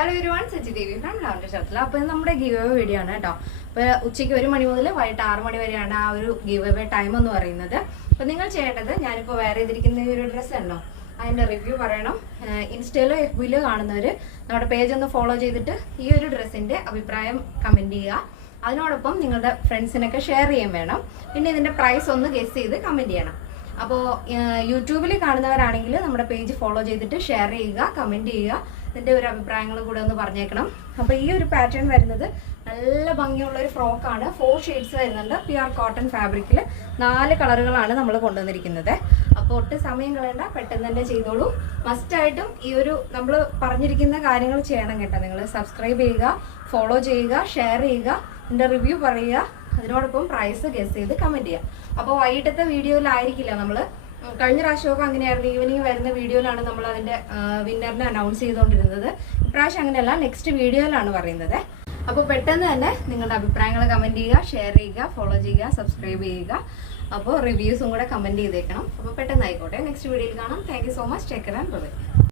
Hello everyone, Saji Devi from lavender ഷർട്ടിൽ. അപ്പോൾ നമ്മുടെ ഗിവ് അവേ വീഡിയോ ആണ് കേട്ടോ. അപ്പോൾ ഉച്ചയ്ക്ക് 1 മണി മുതൽ വൈകിട്ട് 6 മണി വരെയാണ് ആ ഒരു ഗിവ് അവേ ടൈം എന്ന് പറയുന്നത്. അപ്പോൾ നിങ്ങൾ ചെയ്യേണ്ടത്, ഞാനിപ്പോൾ വേറെ ചെയ്തിരിക്കുന്ന ഈ ഒരു ഡ്രസ്സ് ഉണ്ടോ, അതിൻ്റെ റിവ്യൂ പറയണം. ഇൻസ്റ്റയിലോ FBയിലോ കാണുന്നവർ നമ്മുടെ പേജ് ഒന്ന് ഫോളോ ചെയ്തിട്ട് ഈ ഒരു ഡ്രസ്സിൻ്റെ അഭിപ്രായം കമൻറ്റ് ചെയ്യുക. അതിനോടൊപ്പം നിങ്ങളുടെ ഫ്രണ്ട്സിനൊക്കെ ഷെയർ ചെയ്യാൻ വേണം. പിന്നെ ഇതിൻ്റെ പ്രൈസ് ഒന്ന് ഗെസ് ചെയ്ത് കമൻറ്റ് ചെയ്യണം. അപ്പോൾ യൂട്യൂബിൽ കാണുന്നവരാണെങ്കിൽ നമ്മുടെ പേജ് ഫോളോ ചെയ്തിട്ട് ഷെയർ ചെയ്യുക, കമൻറ്റ് ചെയ്യുക, ഇതിൻ്റെ ഒരു അഭിപ്രായങ്ങൾ കൂടെ ഒന്ന് പറഞ്ഞേക്കണം. അപ്പോൾ ഈ ഒരു പാറ്റേൺ വരുന്നത് നല്ല ഭംഗിയുള്ള ഒരു ഫ്രോക്കാണ്. 4 ഷെയ്ഡ്സ് വരുന്നുണ്ട്. പ്യുർ കോട്ടൺ ഫാബ്രിക്കിൽ 4 കളറുകളാണ് നമ്മൾ കൊണ്ടുവന്നിരിക്കുന്നത്. അപ്പോൾ ഒട്ടും സമയം കളയണ്ട, പെട്ടെന്ന് തന്നെ ചെയ്തോളൂ. മസ്റ്റായിട്ടും ഈ ഒരു നമ്മൾ പറഞ്ഞിരിക്കുന്ന കാര്യങ്ങൾ ചെയ്യണം കേട്ടോ. നിങ്ങൾ സബ്സ്ക്രൈബ് ചെയ്യുക, ഫോളോ ചെയ്യുക, ഷെയർ ചെയ്യുക, ഇതിൻ്റെ റിവ്യൂ പറയുക, അതിനോടൊപ്പം പ്രൈസ് ഗസ് ചെയ്ത് കമൻറ്റ് ചെയ്യുക. അപ്പോൾ വൈകിട്ടത്തെ വീഡിയോയിലായിരിക്കില്ല, നമ്മൾ കഴിഞ്ഞ പ്രാവശ്യമൊക്കെ അങ്ങനെയായിരുന്നു, ഈവനിങ് വരുന്ന വീഡിയോയിലാണ് നമ്മൾ അതിൻ്റെ വിന്നറിനെ അനൗൺസ് ചെയ്തുകൊണ്ടിരുന്നത്. ഇപ്രാവശ്യം അങ്ങനെയല്ല, നെക്സ്റ്റ് വീഡിയോയിലാണ് പറയുന്നത്. അപ്പോൾ പെട്ടെന്ന് തന്നെ നിങ്ങളുടെ അഭിപ്രായങ്ങൾ കമൻറ്റ് ചെയ്യുക, ഷെയർ ചെയ്യുക, ഫോളോ ചെയ്യുക, സബ്സ്ക്രൈബ് ചെയ്യുക. അപ്പോൾ റിവ്യൂസും കൂടെ കമൻറ്റ് ചെയ്തേക്കണം. അപ്പോൾ പെട്ടെന്ന് ആയിക്കോട്ടെ, നെക്സ്റ്റ് വീഡിയോയിൽ കാണാം. Thank you so much. Take care and by.